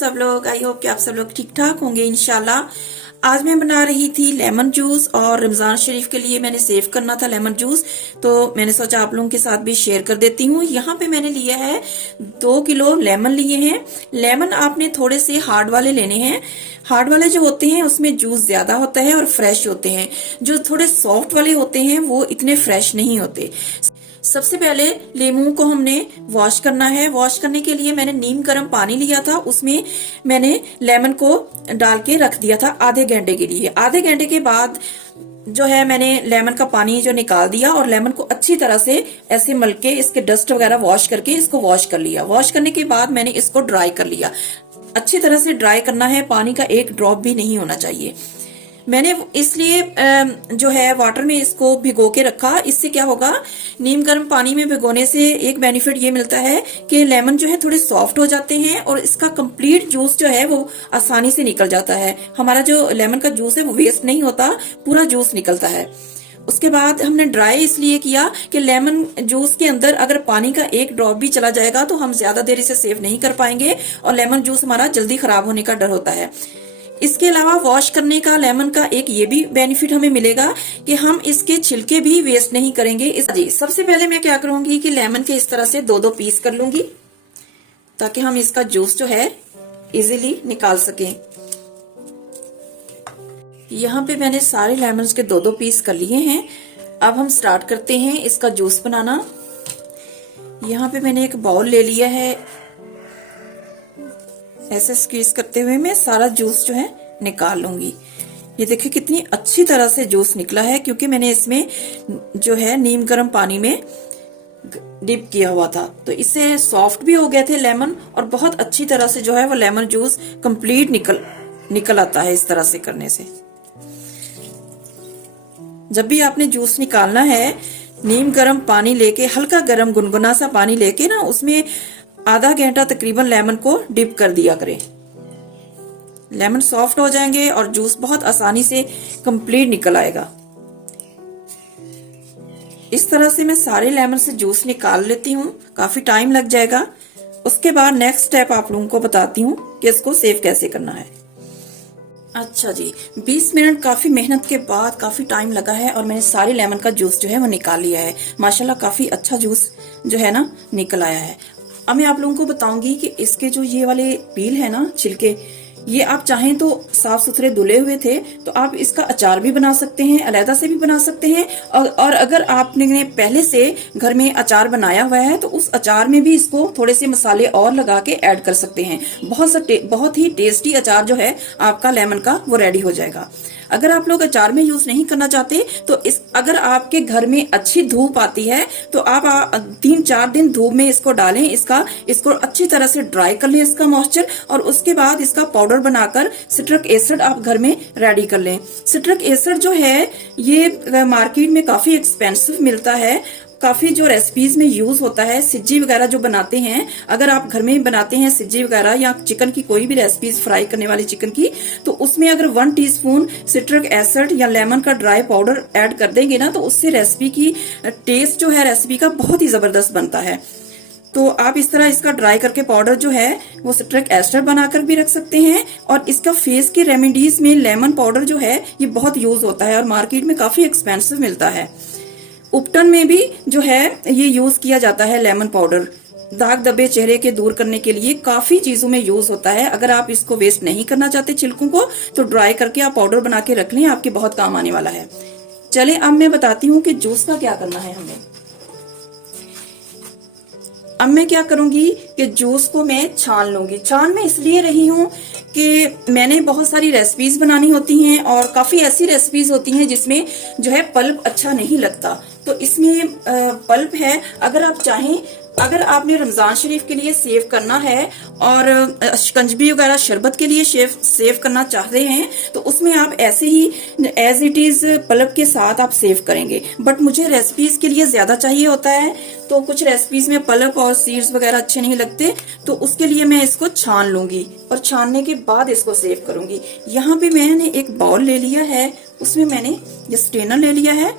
सब लोग। I hope कि आप सब लोग ठीक ठाक होंगे इंशाल्लाह। आज मैं बना रही थी लेमन जूस और रमजान शरीफ के लिए मैंने सेव करना था लेमन जूस, तो मैंने सोचा आप लोगों के साथ भी शेयर कर देती हूँ। यहाँ पे मैंने लिया है 2 किलो लेमन लिए हैं। लेमन आपने थोड़े से हार्ड वाले लेने हैं। हार्ड वाले जो होते हैं उसमें जूस ज्यादा होता है और फ्रेश होते हैं। जो थोड़े सॉफ्ट वाले होते हैं वो इतने फ्रेश नहीं होते। सबसे पहले लेमू को हमने वॉश करना है। वॉश करने के लिए मैंने नीम गर्म पानी लिया था, उसमें मैंने लेमन को डाल के रख दिया था आधे घंटे के लिए। आधे घंटे के बाद जो है मैंने लेमन का पानी जो निकाल दिया और लेमन को अच्छी तरह से ऐसे मल के इसके डस्ट वगैरह वॉश करके इसको वॉश कर लिया। वॉश करने के बाद मैंने इसको ड्राई कर लिया। अच्छी तरह से ड्राई करना है, पानी का एक ड्रॉप भी नहीं होना चाहिए। मैंने इसलिए जो है वाटर में इसको भिगो के रखा। इससे क्या होगा, नीम गर्म पानी में भिगोने से एक बेनिफिट ये मिलता है कि लेमन जो है थोड़े सॉफ्ट हो जाते हैं और इसका कंप्लीट जूस जो है वो आसानी से निकल जाता है। हमारा जो लेमन का जूस है वो वेस्ट नहीं होता, पूरा जूस निकलता है। उसके बाद हमने ड्राई इसलिए किया कि लेमन जूस के अंदर अगर पानी का एक ड्रॉप भी चला जाएगा तो हम ज्यादा देर इसे सेव नहीं कर पाएंगे और लेमन जूस हमारा जल्दी खराब होने का डर होता है। इसके अलावा वॉश करने का लेमन का एक ये भी बेनिफिट हमें मिलेगा कि हम इसके छिलके भी वेस्ट नहीं करेंगे। जी, सबसे पहले मैं क्या करूंगी कि लेमन के इस तरह से 2-2 पीस कर लूंगी ताकि हम इसका जूस जो है इजीली निकाल सकें। यहाँ पे मैंने सारे लेमन्स के 2-2 पीस कर लिए हैं। अब हम स्टार्ट करते हैं इसका जूस बनाना। यहाँ पे मैंने एक बाउल ले लिया है। ऐसे स्क्वीज करते हुए मैं सारा जूस जो है निकाल लूंगी। ये देखिए कितनी अच्छी तरह से जूस निकला है, क्योंकि मैंने इसमें जो है नीम गर्म पानी में डिप किया हुआ था, तो इससे सॉफ्ट भी हो गए थे लेमन और बहुत अच्छी तरह से जो है वो लेमन जूस कंप्लीट निकल आता है। इस तरह से करने से जब भी आपने जूस निकालना है, नीम गर्म पानी लेके, हल्का गर्म गुनगुना सा पानी लेके ना, उसमें आधा घंटा तकरीबन लेमन को डिप कर दिया करें। लेमन सॉफ्ट हो जाएंगे और जूस बहुत आसानी से कंप्लीट निकल आएगा। इस तरह से मैं सारे लेमन से जूस निकाल लेती हूँ, काफी टाइम लग जाएगा। उसके बाद नेक्स्ट स्टेप आप लोगों को बताती हूँ कि इसको सेव कैसे करना है। अच्छा जी, 20 मिनट काफी मेहनत के बाद काफी टाइम लगा है और मैंने सारे लेमन का जूस जो है वो निकाल लिया है। माशाल्लाह काफी अच्छा जूस जो है ना निकल आया है। अब मैं आप लोगों को बताऊंगी कि इसके जो ये वाले पील है ना, छिलके, ये आप चाहें तो साफ सुथरे धुले हुए थे तो आप इसका अचार भी बना सकते हैं, अलग से भी बना सकते हैं। और अगर आपने पहले से घर में अचार बनाया हुआ है तो उस अचार में भी इसको थोड़े से मसाले और लगा के ऐड कर सकते हैं। बहुत ही टेस्टी अचार जो है आपका लेमन का वो रेडी हो जाएगा। अगर आप लोग अचार में यूज नहीं करना चाहते तो अगर आपके घर में अच्छी धूप आती है तो आप 3-4 दिन धूप में इसको डालें। इसको अच्छी तरह से ड्राई कर लें इसका मॉइस्चर, और उसके बाद इसका पाउडर बनाकर सिट्रिक एसिड आप घर में रेडी कर लें। सिट्रिक एसिड जो है ये मार्केट में काफी एक्सपेंसिव मिलता है, काफी जो रेसिपीज में यूज होता है। सिज्जी वगैरह जो बनाते हैं, अगर आप घर में बनाते हैं सिज्जी वगैरह या चिकन की कोई भी रेसिपीज फ्राई करने वाली चिकन की, तो उसमें अगर 1 टीस्पून सिट्रिक एसिड या लेमन का ड्राई पाउडर ऐड कर देंगे ना, तो उससे रेसिपी की टेस्ट जो है रेसिपी का बहुत ही जबरदस्त बनता है। तो आप इस तरह इसका ड्राई करके पाउडर जो है वो सिट्रिक एसिड बनाकर भी रख सकते हैं। और इसका फेस के रेमेडीज में लेमन पाउडर जो है ये बहुत यूज होता है और मार्केट में काफी एक्सपेंसिव मिलता है। उपटन में भी जो है ये यूज किया जाता है लेमन पाउडर। दाग धब्बे चेहरे के दूर करने के लिए काफी चीजों में यूज होता है। अगर आप इसको वेस्ट नहीं करना चाहते छिलकों को, तो ड्राई करके आप पाउडर बना के रख लें, आपके बहुत काम आने वाला है। चले अब मैं बताती हूँ कि जूस का क्या करना है हमें। अब मैं क्या करूंगी कि जूस को मैं छान लूंगी। छान मैं इसलिए रही हूँ कि मैंने बहुत सारी रेसिपीज बनानी होती हैं और काफी ऐसी रेसिपीज होती हैं जिसमें जो है पल्प अच्छा नहीं लगता, तो इसमें पल्प है। अगर आप चाहें, अगर आपने रमजान शरीफ के लिए सेव करना है और शिकंजबी वगैरह शरबत के लिए सेव करना चाहते हैं तो उसमें आप ऐसे ही एज इट इज पल्प के साथ आप सेव करेंगे। बट मुझे रेसिपीज के लिए ज्यादा चाहिए होता है, तो कुछ रेसिपीज में पल्प और सीड्स वगैरह अच्छे नहीं लगते, तो उसके लिए मैं इसको छान लूंगी और छानने के बाद इसको सेव करूंगी। यहाँ पे मैंने एक बाउल ले लिया है, उसमें मैंने ये स्ट्रेनर ले लिया है,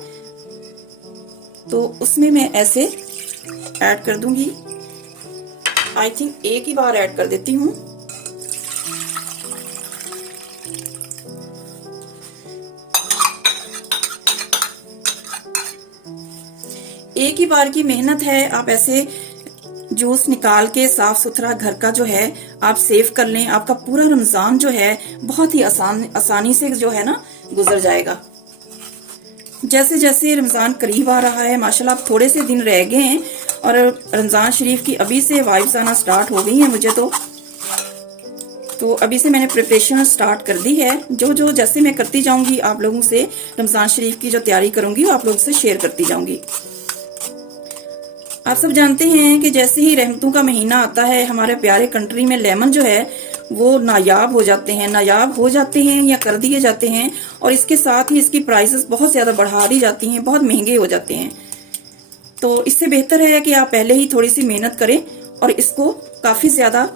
तो उसमें मैं ऐसे ऐड कर दूंगी। आई थिंक एक ही बार ऐड कर देती हूँ। एक ही बार की मेहनत है, आप ऐसे जूस निकाल के साफ सुथरा घर का जो है आप सेव कर लें, आपका पूरा रमजान जो है बहुत ही आसानी से जो है ना गुजर जाएगा। जैसे जैसे रमजान करीब आ रहा है, माशाल्लाह अब थोड़े से दिन रह गए हैं और रमजान शरीफ की अभी से वाइब्स आना स्टार्ट हो गई हैं मुझे तो अभी से मैंने प्रिपरेशन स्टार्ट कर दी है। जो जैसे मैं करती जाऊंगी आप लोगों से रमजान शरीफ की जो तैयारी करूंगी वो आप लोगों से शेयर करती जाऊंगी। आप सब जानते हैं कि जैसे ही रहमतों का महीना आता है हमारे प्यारे कंट्री में लेमन जो है वो नायाब हो जाते हैं या कर दिए जाते हैं, और इसके साथ ही इसकी प्राइसेस बहुत ज्यादा बढ़ा दी जाती हैं, बहुत महंगे हो जाते हैं। तो इससे बेहतर है कि आप पहले ही थोड़ी सी मेहनत करें और इसको काफी ज्यादा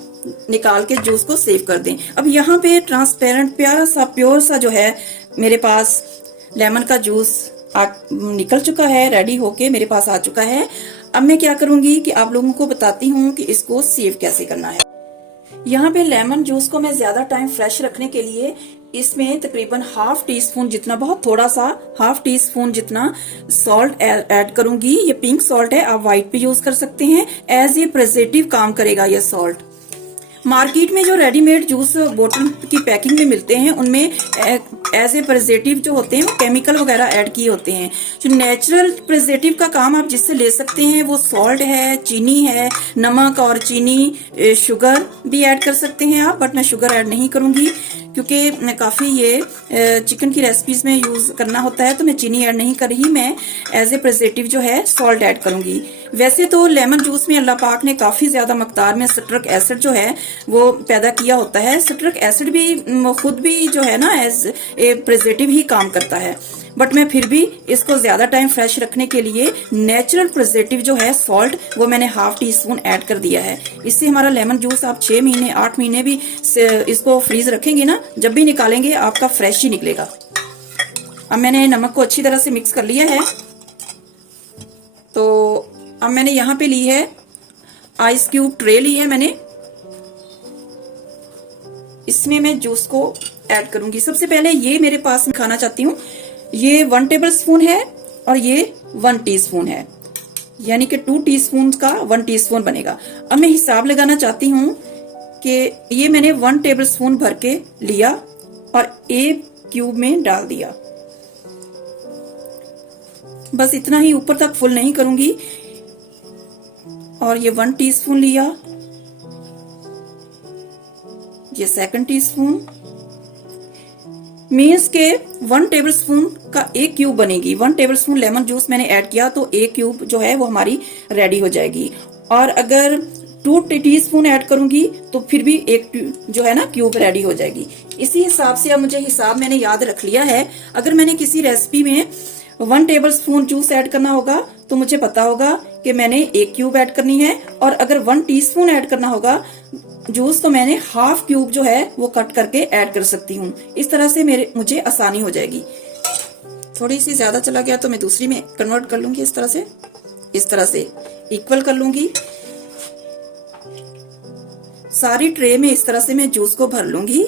निकाल के जूस को सेव कर दें। अब यहाँ पे ट्रांसपेरेंट प्यारा सा प्योर सा जो है मेरे पास लेमन का जूस निकल चुका है, रेडी होके मेरे पास आ चुका है। अब मैं क्या करूंगी कि आप लोगों को बताती हूँ कि इसको सेव कैसे करना है। यहाँ पे लेमन जूस को मैं ज्यादा टाइम फ्रेश रखने के लिए इसमें तकरीबन हाफ टी स्पून जितना, बहुत थोड़ा सा हाफ टी स्पून जितना सॉल्ट ऐड करूंगी। ये पिंक सॉल्ट है, आप व्हाइट भी यूज कर सकते हैं, एज ये प्रिजर्वेटिव काम करेगा ये सॉल्ट। मार्केट में जो रेडीमेड जूस बोतल की पैकिंग में मिलते हैं उनमें एज ए प्रिजर्वेटिव जो होते हैं वो केमिकल वगैरह ऐड किए होते हैं। जो नेचुरल प्रिजर्वेटिव का काम आप जिससे ले सकते हैं वो सॉल्ट है, चीनी है, नमक और चीनी, शुगर भी ऐड कर सकते हैं आप, बट मैं शुगर ऐड नहीं करूंगी क्योंकि काफी ये चिकन की रेसिपीज में यूज करना होता है, तो मैं चीनी ऐड नहीं कर रही, मैं एज ए प्रिजर्वेटिव जो है सॉल्ट ऐड करूंगी। वैसे तो लेमन जूस में अल्लाह पाक ने काफी ज्यादा मकदार में सिट्रिक एसिड जो है वो पैदा किया होता है। सिट्रिक एसिड भी खुद भी जो है ना एज ए प्रिजर्वेटिव ही काम करता है, बट मैं फिर भी इसको ज्यादा टाइम फ्रेश रखने के लिए नेचुरल प्रिजर्वेटिव जो है सॉल्ट वो मैंने हाफ टी स्पून ऐड कर दिया है। इससे हमारा लेमन जूस आप 6 महीने 8 महीने भी इसको फ्रीज रखेंगे ना, जब भी निकालेंगे आपका फ्रेश ही निकलेगा। अब मैंने नमक को अच्छी तरह से मिक्स कर लिया है, तो अब मैंने यहाँ पे ली है आइस क्यूब ट्रे ली है मैंने, इसमें मैं जूस को ऐड करूंगी। सबसे पहले ये मेरे पास खाना चाहती हूँ, ये 1 टेबल स्पून है और ये 1 टीस्पून है, यानी कि 2 टीस्पून का 1 टीस्पून बनेगा। अब मैं हिसाब लगाना चाहती हूँ कि ये मैंने 1 टेबल स्पून भर के लिया और एक क्यूब में डाल दिया, बस इतना ही, ऊपर तक फुल नहीं करूंगी। और ये 1 टीस्पून लिया, ये 2nd टीस्पून, मीन्स के 1 टेबल स्पून का 1 क्यूब बनेगी। 1 टेबल स्पून लेमन जूस मैंने ऐड किया तो 1 क्यूब जो है वो हमारी रेडी हो जाएगी। और अगर 2 टीस्पून ऐड करूंगी तो फिर भी 1 जो है ना क्यूब रेडी हो जाएगी। इसी हिसाब से अब मुझे हिसाब मैंने याद रख लिया है। अगर मैंने किसी रेसिपी में 1 टेबल स्पून जूस ऐड करना होगा तो मुझे पता होगा कि मैंने 1 क्यूब ऐड करनी है, और अगर 1 टीस्पून ऐड करना होगा जूस तो मैंने हाफ क्यूब जो है वो कट करके ऐड कर सकती हूँ। इस तरह से मुझे आसानी हो जाएगी। थोड़ी सी ज्यादा चला गया तो मैं दूसरी में कन्वर्ट कर लूंगी, इस तरह से इक्वल कर लूंगी। सारी ट्रे में इस तरह से मैं जूस को भर लूंगी,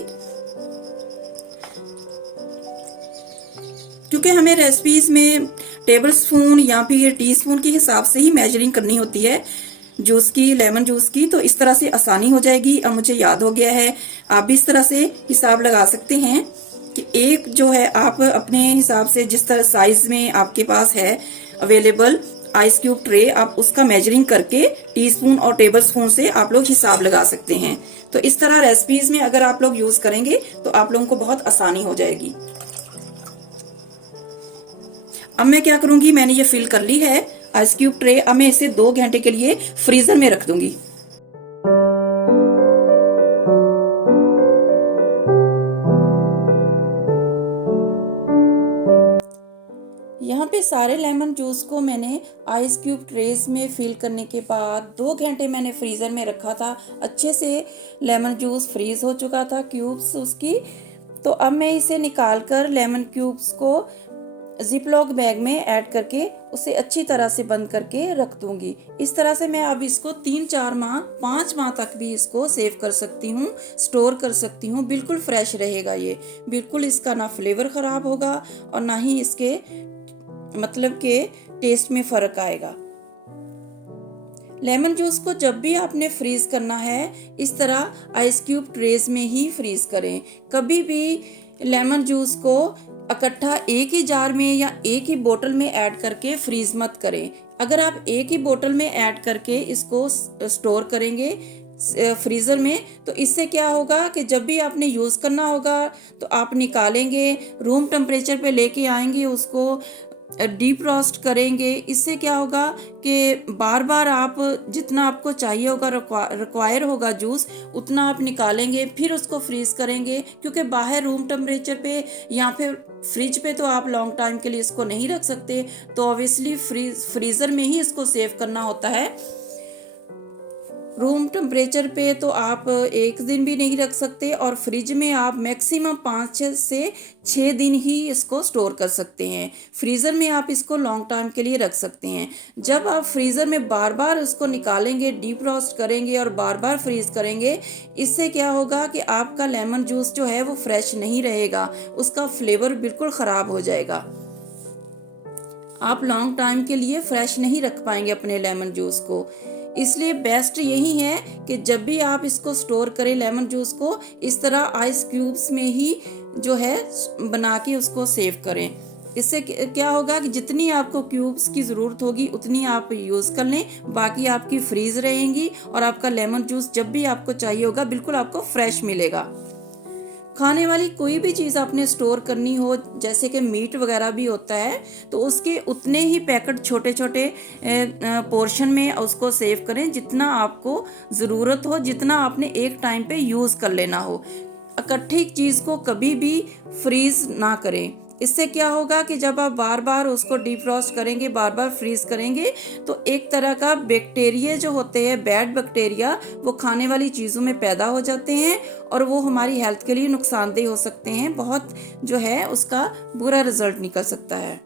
क्योंकि हमें रेसिपीज में टेबल स्पून या फिर टी स्पून के हिसाब से ही मेजरिंग करनी होती है जूस की, लेमन जूस की, तो इस तरह से आसानी हो जाएगी। अब मुझे याद हो गया है, आप भी इस तरह से हिसाब लगा सकते हैं कि एक जो है आप अपने हिसाब से जिस तरह साइज में आपके पास है अवेलेबल आइस क्यूब ट्रे, आप उसका मेजरिंग करके टीस्पून और टेबल स्पून से आप लोग हिसाब लगा सकते हैं। तो इस तरह रेसिपीज में अगर आप लोग यूज करेंगे तो आप लोगों को बहुत आसानी हो जाएगी। अब मैं क्या करूंगी, मैंने ये फिल कर ली है आइस क्यूब ट्रे। अब मैं इसे 2 घंटे के लिए फ्रीजर में रख दूंगी। यहाँ पे सारे लेमन जूस को मैंने आइस क्यूब ट्रेस में फिल करने के बाद 2 घंटे मैंने फ्रीजर में रखा था। अच्छे से लेमन जूस फ्रीज हो चुका था, क्यूब्स उसकी। तो अब मैं इसे निकाल कर लेमन क्यूब्स को जिपलॉक बैग में ऐड करके उसे अच्छी तरह से बंद करके रख दूंगी। इस तरह से मैं अब इसको 3-4 माह 5 माह तक भी इसको सेव कर सकती हूँ, स्टोर कर सकती हूँ। बिल्कुल फ्रेश रहेगा ये, बिल्कुल इसका ना फ्लेवर खराब होगा और ना ही इसके मतलब के टेस्ट में फर्क आएगा। लेमन जूस को जब भी आपने फ्रीज करना है, इस तरह आइस क्यूब ट्रेस में ही फ्रीज करें। कभी भी लेमन जूस को इकट्ठा एक ही जार में या एक ही बोतल में ऐड करके फ्रीज मत करें। अगर आप एक ही बोतल में ऐड करके इसको स्टोर करेंगे फ्रीज़र में, तो इससे क्या होगा कि जब भी आपने यूज़ करना होगा तो आप निकालेंगे, रूम टेम्परेचर पे लेके आएंगे, उसको डीप रोस्ट करेंगे। इससे क्या होगा कि बार बार आप जितना आपको चाहिए होगा, रिक्वायर होगा जूस, उतना आप निकालेंगे, फिर उसको फ्रीज़ करेंगे। क्योंकि बाहर रूम टेम्परेचर पे या फिर फ्रिज पे तो आप लॉन्ग टाइम के लिए इसको नहीं रख सकते, तो ऑब्वियसली फ्रीज़र में ही इसको सेव करना होता है। रूम टेम्परेचर पे तो आप एक दिन भी नहीं रख सकते, और फ्रिज में आप मैक्सिमम 5 से 6 दिन ही इसको स्टोर कर सकते हैं। फ्रीज़र में आप इसको लॉन्ग टाइम के लिए रख सकते हैं। जब आप फ्रीज़र में बार बार इसको निकालेंगे, डीप रोस्ट करेंगे और बार बार फ्रीज़ करेंगे, इससे क्या होगा कि आपका लेमन जूस जो है वो फ्रेश नहीं रहेगा, उसका फ्लेवर बिल्कुल ख़राब हो जाएगा। आप लॉन्ग टाइम के लिए फ्रेश नहीं रख पाएंगे अपने लेमन जूस को। इसलिए बेस्ट यही है कि जब भी आप इसको स्टोर करें लेमन जूस को, इस तरह आइस क्यूब्स में ही जो है बना के उसको सेव करें। इससे क्या होगा कि जितनी आपको क्यूब्स की ज़रूरत होगी उतनी आप यूज़ कर लें, बाकी आपकी फ्रीज रहेंगी और आपका लेमन जूस जब भी आपको चाहिए होगा बिल्कुल आपको फ्रेश मिलेगा। खाने वाली कोई भी चीज़ आपने स्टोर करनी हो, जैसे कि मीट वगैरह भी होता है, तो उसके उतने ही पैकेट छोटे छोटे पोर्शन में उसको सेव करें जितना आपको ज़रूरत हो, जितना आपने एक टाइम पे यूज़ कर लेना हो। इकट्ठी चीज़ को कभी भी फ्रीज ना करें। इससे क्या होगा कि जब आप बार बार उसको डीप फ्रॉस्ट करेंगे, बार बार फ्रीज करेंगे, तो एक तरह का बैक्टीरिया जो होते हैं, बैड बैक्टीरिया, वो खाने वाली चीज़ों में पैदा हो जाते हैं और वो हमारी हेल्थ के लिए नुकसानदेह हो सकते हैं। बहुत जो है उसका बुरा रिजल्ट निकल सकता है।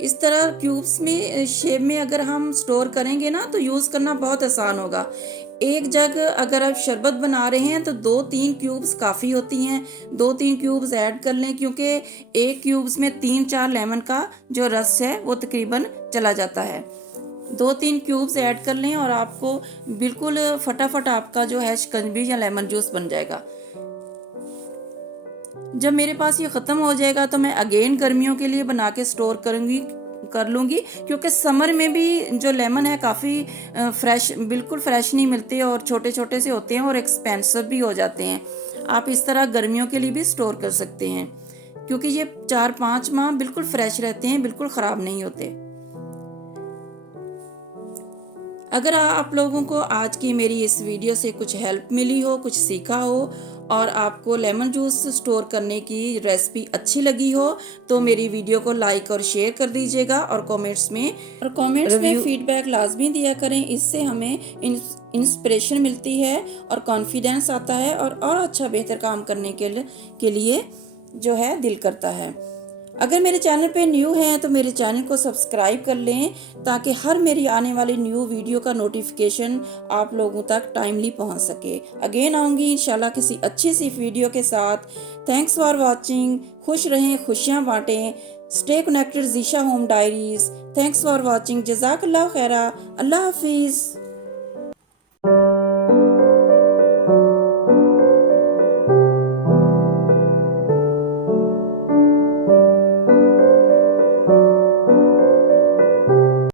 इस तरह क्यूब्स में शेप में अगर हम स्टोर करेंगे ना, तो यूज़ करना बहुत आसान होगा। एक जग अगर आप शरबत बना रहे हैं तो 2-3 क्यूब्स काफ़ी होती हैं। 2-3 क्यूब्स ऐड कर लें, क्योंकि एक क्यूब्स में 3-4 लेमन का जो रस है वो तकरीबन चला जाता है। 2-3 क्यूब्स ऐड कर लें और आपको बिल्कुल फटाफट आपका जो है शिकंजी या लेमन जूस बन जाएगा। जब मेरे पास ये ख़त्म हो जाएगा तो मैं अगेन गर्मियों के लिए बना के स्टोर कर लूँगी, क्योंकि समर में भी जो लेमन है काफ़ी फ्रेश, बिल्कुल फ्रेश नहीं मिलते और छोटे छोटे से होते हैं और एक्सपेंसिव भी हो जाते हैं। आप इस तरह गर्मियों के लिए भी स्टोर कर सकते हैं, क्योंकि ये 4-5 माह बिल्कुल फ्रेश रहते हैं, बिल्कुल ख़राब नहीं होते। अगर आप लोगों को आज की मेरी इस वीडियो से कुछ हेल्प मिली हो, कुछ सीखा हो और आपको लेमन जूस स्टोर करने की रेसिपी अच्छी लगी हो, तो मेरी वीडियो को लाइक और शेयर कर दीजिएगा और कमेंट्स में फीडबैक लाजमी दिया करें। इससे हमें इंस्पिरेशन मिलती है और कॉन्फिडेंस आता है और अच्छा बेहतर काम करने के लिए जो है दिल करता है। अगर मेरे चैनल पे न्यू हैं तो मेरे चैनल को सब्सक्राइब कर लें, ताकि हर मेरी आने वाली न्यू वीडियो का नोटिफिकेशन आप लोगों तक टाइमली पहुंच सके। अगेन आऊँगी इंशाल्लाह किसी अच्छी सी वीडियो के साथ। Thanks for watching. खुश रहें, खुशियाँ बांटें। Stay connected Zeesha home diaries. Thanks for watching. जज़ाकल्लाह खैरा। अल्लाह हाफिज़।